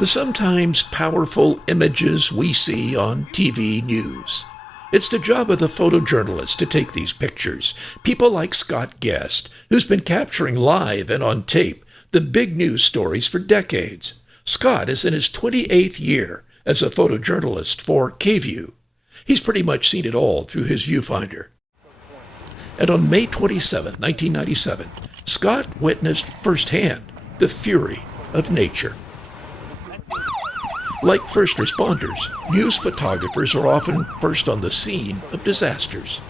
The sometimes powerful images we see on TV news. It's the job of the photojournalist to take these pictures. People like Scott Guest, who's been capturing live and on tape the big news stories for decades. Scott is in his 28th year as a photojournalist for KVUE. He's pretty much seen it all through his viewfinder. And on May 27, 1997, Scott witnessed firsthand the fury of nature. Like first responders, news photographers are often first on the scene of disasters.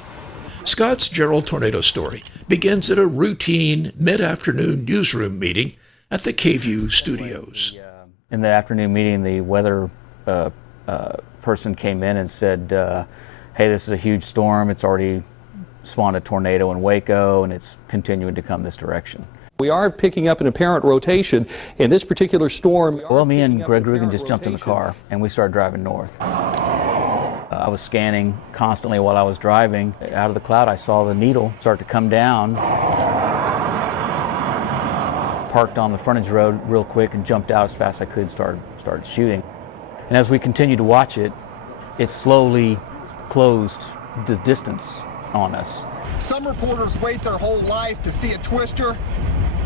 Scott's Jarrell tornado story begins at a routine mid-afternoon newsroom meeting at the KVUE studios. In the afternoon meeting, the weather person came in and said, hey, this is a huge storm. It's already spawned a tornado in Waco, and it's continuing to come this direction. We are picking up an apparent rotation in this particular storm. Well, me and Greg Rugen just jumped in the car and we started driving north. I was scanning constantly while I was driving. Out of the cloud, I saw the needle start to come down. Parked on the frontage road real quick and jumped out as fast as I could, started shooting. And as we continued to watch it, it slowly closed the distance on us. Some reporters wait their whole life to see a twister.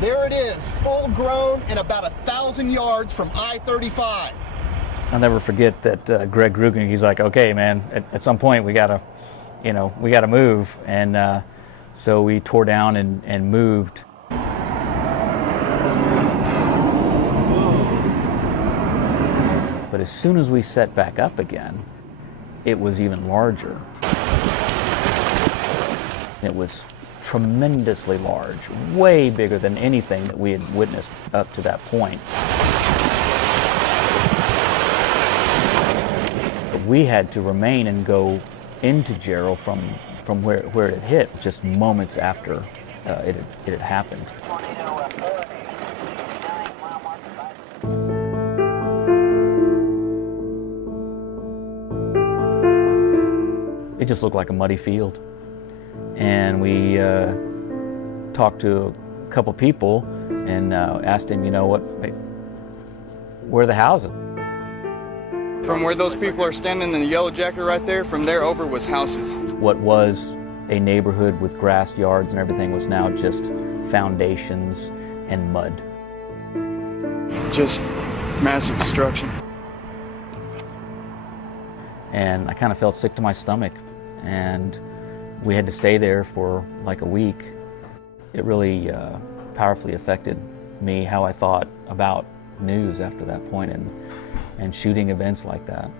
There it is, full grown and about 1,000 yards from I-35. I'll never forget that Greg Rugen, he's like, okay, man, at some point we gotta move. And so we tore down and moved. But as soon as we set back up again, it was even larger. It was tremendously large, way bigger than anything that we had witnessed up to that point. We had to remain and go into Jarrell from where it had hit, just moments after it had happened. It just looked like a muddy field. And we talked to a couple people and asked him, where are the houses? From where those people are standing in the yellow jacket right there, from there over was houses. What was a neighborhood with grass yards and everything was now just foundations and mud. Just massive destruction. And I kind of felt sick to my stomach, and we had to stay there for like a week. It really powerfully affected me, how I thought about news after that point and shooting events like that.